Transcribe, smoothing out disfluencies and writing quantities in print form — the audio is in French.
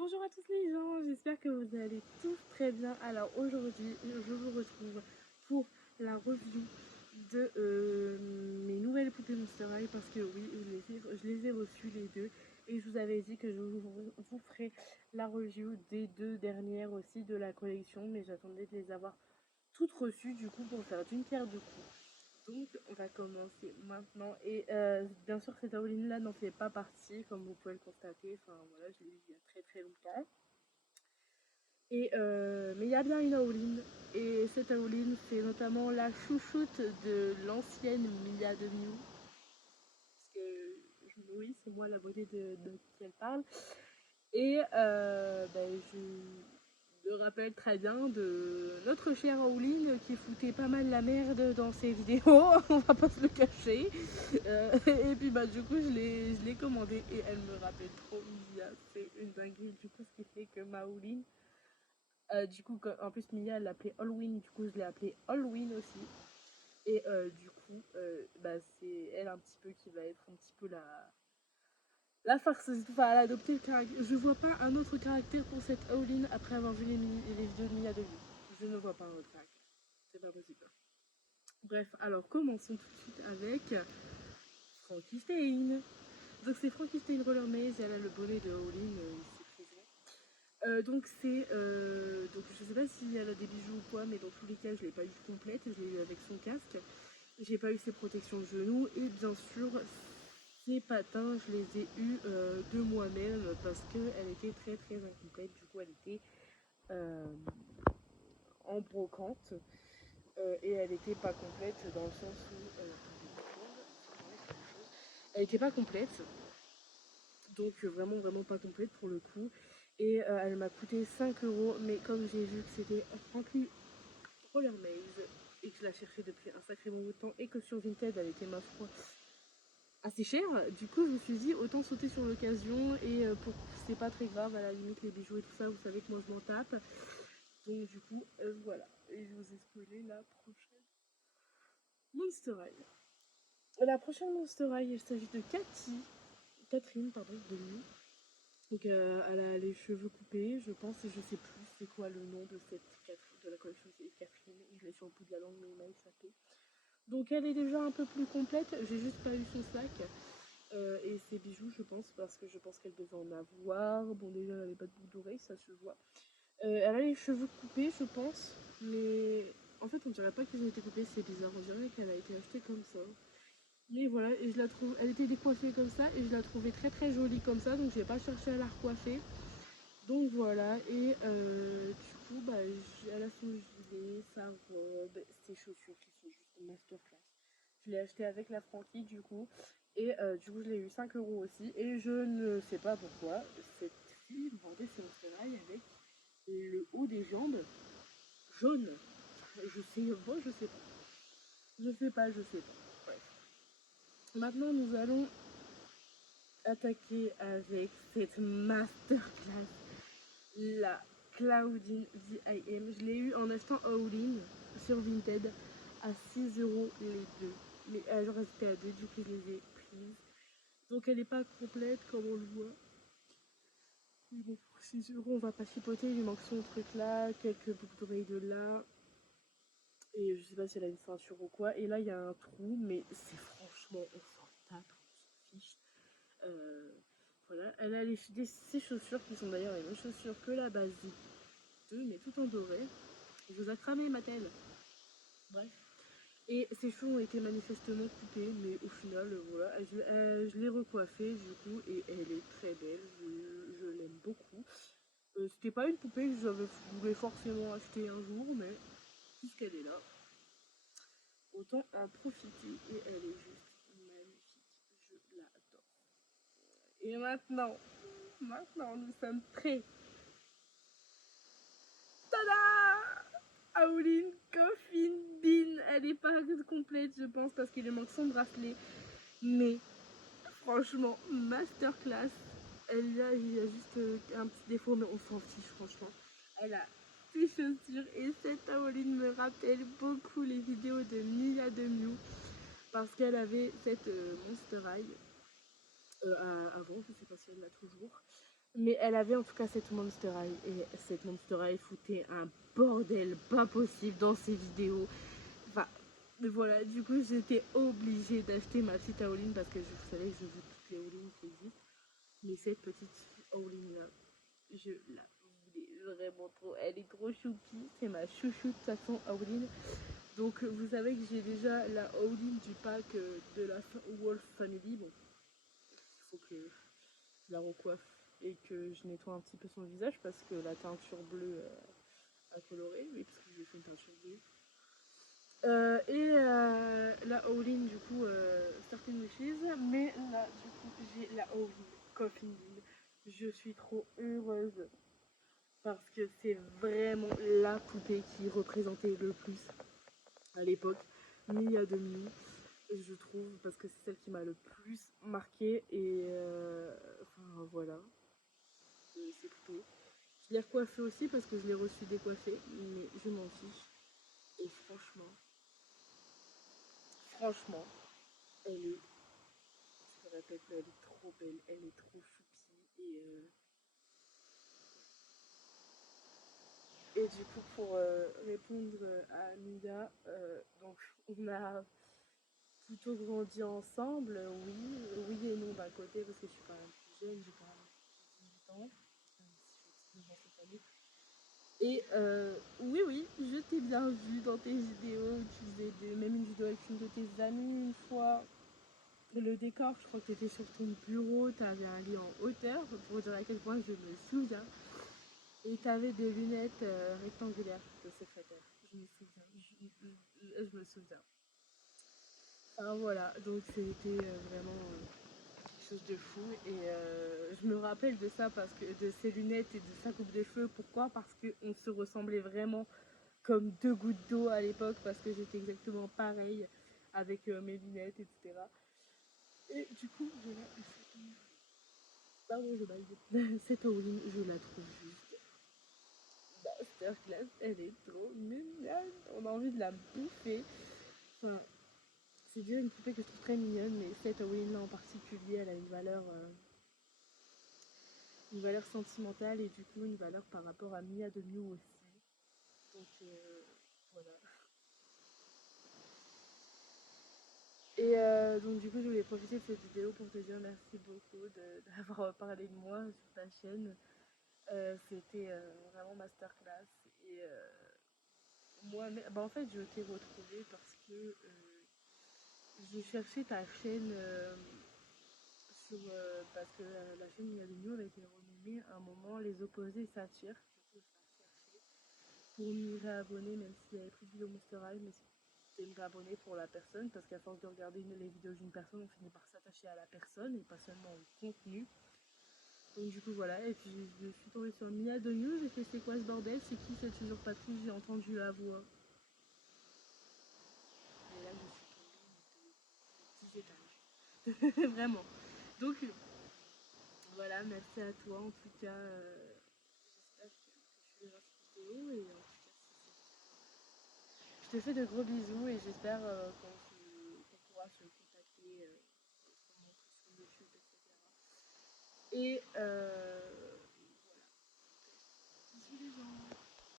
Bonjour à tous les gens, j'espère que vous allez tous très bien. Alors aujourd'hui, je vous retrouve pour la review de mes nouvelles poupées Monster High parce que oui, je les ai reçues les deux et je vous avais dit que je vous ferai la review des deux dernières aussi de la collection, mais j'attendais de les avoir toutes reçues du coup pour faire d'une pierre deux coups. Donc on va commencer maintenant et bien sûr cette Halloween là n'en fait pas partie comme vous pouvez le constater, enfin voilà je l'ai eu il y a très très longtemps. Et mais il y a bien une Halloween et cette Halloween c'est notamment la chouchoute de l'ancienne Mia de Mew parce que oui c'est moi la beauté de qui elle parle et je me rappelle très bien de notre chère Howline qui foutait pas mal la merde dans ses vidéos, on va pas se le cacher. Et puis bah du coup je l'ai commandé et elle me rappelle trop Mia, c'est une dinguerie du coup ce qui fait que ma Howline, du coup en plus Mia elle l'appelait Halloween, du coup je l'ai appelée Halloween aussi. Et du coup c'est elle un petit peu qui va être un petit peu la farceuse, enfin elle a adopté le caractère. Je vois pas un autre caractère pour cette Howline après avoir vu les vidéos de Mia de lui. Je ne vois pas un autre caractère. C'est pas possible. Bref, alors commençons tout de suite avec Frankenstein. Donc c'est Frankenstein Roller Maze et elle a le bonnet de Howline, c'est présent. Donc je sais pas si elle a des bijoux ou quoi, mais dans tous les cas je l'ai pas eu complète, je l'ai eu avec son casque. J'ai pas eu ses protections de genoux et bien sûr ces patins je les ai eus de moi-même parce qu'elle était très très incomplète. Du coup elle était euh, en brocante et elle était pas complète dans le sens où elle était pas complète, donc vraiment vraiment pas complète pour le coup. Et elle m'a coûté 5 € mais comme j'ai vu que c'était Frankie Roller Maze et que je la cherchais depuis un sacré bon bout de temps et que sur Vinted elle était ma foi assez cher, du coup je me suis dit autant sauter sur l'occasion et pour c'est pas très grave à la limite les bijoux et tout ça vous savez que moi je m'en tape. Donc du coup voilà, et je vous ai spoilé la prochaine Monster High. La prochaine Monster High il s'agit de Catherine pardon de lui. Donc elle a les cheveux coupés je pense et je sais plus c'est quoi le nom de cette Catherine de la collection, c'est Catherine, je l'ai sur le bout de la langue mais il m'a échappé. Donc elle est déjà un peu plus complète, j'ai juste pas eu son sac. Et ses bijoux je pense parce que je pense qu'elle devait en avoir. Bon déjà elle avait pas de boucle d'oreille ça se voit. Elle a les cheveux coupés je pense. Mais en fait on dirait pas qu'ils ont été coupés, c'est bizarre. On dirait qu'elle a été achetée comme ça. Mais voilà, et je la trouve. Elle était décoiffée comme ça et je la trouvais très très jolie comme ça. Donc j'ai pas cherché à la recoiffer. Donc voilà, et du coup elle a son gilet, sa robe, ses chaussures qui sont juste masterclass. Je l'ai acheté avec la Frankie du coup. Et du coup je l'ai eu 5 € aussi. Et je ne sais pas pourquoi cette fille vendait ses Monsterrail avec le haut des jambes jaune. Je sais, bon je sais pas. Je sais pas. Bref. Maintenant nous allons attaquer avec cette masterclass. La Cloudine VIM. Je l'ai eu en achetant Howling sur Vinted à 6 € les deux. Mais j'en restais à deux, du coup je les ai prises. Donc elle n'est pas complète comme on le voit. Mais bon, pour 6 € on va pas chipoter, il lui manque son truc là, quelques boucles d'oreilles de là. Et je sais pas si elle a une ceinture ou quoi. Et là il y a un trou, mais c'est franchement, on s'en tape, on s'en fiche. Euh, voilà, elle a ses chaussures qui sont d'ailleurs les mêmes chaussures que la base 2, mais tout en doré. Je vous ai cramé Mattel. Bref. Et ses cheveux ont été manifestement coupés, mais au final, voilà, je l'ai recoiffée du coup, et elle est très belle, je l'aime beaucoup. C'était pas une poupée que je voulais forcément acheter un jour, mais puisqu'elle est là, autant en profiter, et elle est juste magnifique, je l'adore. Et maintenant nous sommes prêts. Tada! Howling Coffin Bean, elle est pas complète je pense parce qu'il lui manque son bracelet, mais franchement masterclass. Il y a juste un petit défaut mais on s'en fiche franchement. Elle a ses chaussures et cette Howling me rappelle beaucoup les vidéos de Mia de Mew parce qu'elle avait cette Monster High avant, je sais pas si elle l'a toujours. Mais elle avait en tout cas cette Monster High. Et cette Monster High foutait un bordel pas possible dans ses vidéos. Enfin, mais voilà, du coup j'étais obligée d'acheter ma petite Aoline parce que vous savez que je veux toutes les Aolines qui existent. Mais cette petite Aoline là, je la voulais vraiment trop. Elle est trop choupi, c'est ma chouchou de toute façon Aoline. Donc vous savez que j'ai déjà la Aoline du pack de la Wolf Family. Bon, il faut que je la recoiffe et que je nettoie un petit peu son visage parce que la teinture bleue a coloré, oui, parce que j'ai fait une teinture bleue. La All-in du coup Starting Wishes, mais là du coup j'ai la All-in Coffin Bean. Je suis trop heureuse parce que c'est vraiment la poupée qui représentait le plus à l'époque, Mia de Mew, je trouve, parce que c'est celle qui m'a le plus marqué et enfin voilà, ces poupées. Je l'ai recoiffée aussi parce que je l'ai reçue décoiffée, mais je m'en fiche. Et franchement, elle est, je le répète, mais elle est trop belle, elle est trop choupie. Et du coup, pour répondre à Mia, donc on a plutôt grandi ensemble, oui, oui et non d'un côté, parce que je suis quand même plus jeune, j'ai quand même 18 ans, même si je suis 19 ans cette année. Et oui, oui, je t'ai bien vu dans tes vidéos, tu faisais même une vidéo avec une de tes amies une fois. Le décor, je crois que tu étais sur ton bureau, tu avais un lit en hauteur, pour dire à quel point je me souviens. Et tu avais des lunettes rectangulaires de secrétaire. Je me souviens, je me souviens. Enfin voilà, donc c'était vraiment quelque chose de fou. Et je me rappelle de ça, parce que de ses lunettes et de sa coupe de cheveux. Pourquoi? Parce qu'on se ressemblait vraiment comme deux gouttes d'eau à l'époque, parce que j'étais exactement pareil avec mes lunettes, etc. Et du coup, pardon, je baille. Cette Halloween, je la trouve juste masterclass. Elle est trop mignonne. On a envie de la bouffer. Enfin, c'est déjà une poupée que je trouve très mignonne, mais cette Halloween là en particulier, elle a une valeur sentimentale et du coup une valeur par rapport à Mia de Mew aussi. Donc voilà. Et donc du coup, je voulais profiter de cette vidéo pour te dire merci beaucoup d'avoir parlé de moi sur ta chaîne. C'était vraiment masterclass. Et moi, bah, en fait, je t'ai retrouvée parce que je cherchais ta chaîne parce que la chaîne Mia de Mew avait été renommée à un moment Les Opposés s'attirent. Du coup, je la cherchais pour m'y réabonner, même s'il y avait plus de vidéos Monster High, mais c'était me réabonner pour la personne, parce qu'à force de regarder les vidéos d'une personne, on finit par s'attacher à la personne et pas seulement au contenu. Donc du coup voilà, et puis je suis tombée sur Mia de Mew, j'ai fait c'est quoi ce bordel, c'est qui cette usurpatrice, j'ai entendu la voix. Et là je suis tombée de 10 étages. Vraiment. Donc voilà, merci à toi en tout cas. J'espère que tu verras cette vidéo et en tout cas si c'est le cas, je te fais de gros bisous et j'espère qu'on pourra se contacter sur YouTube, etc. Et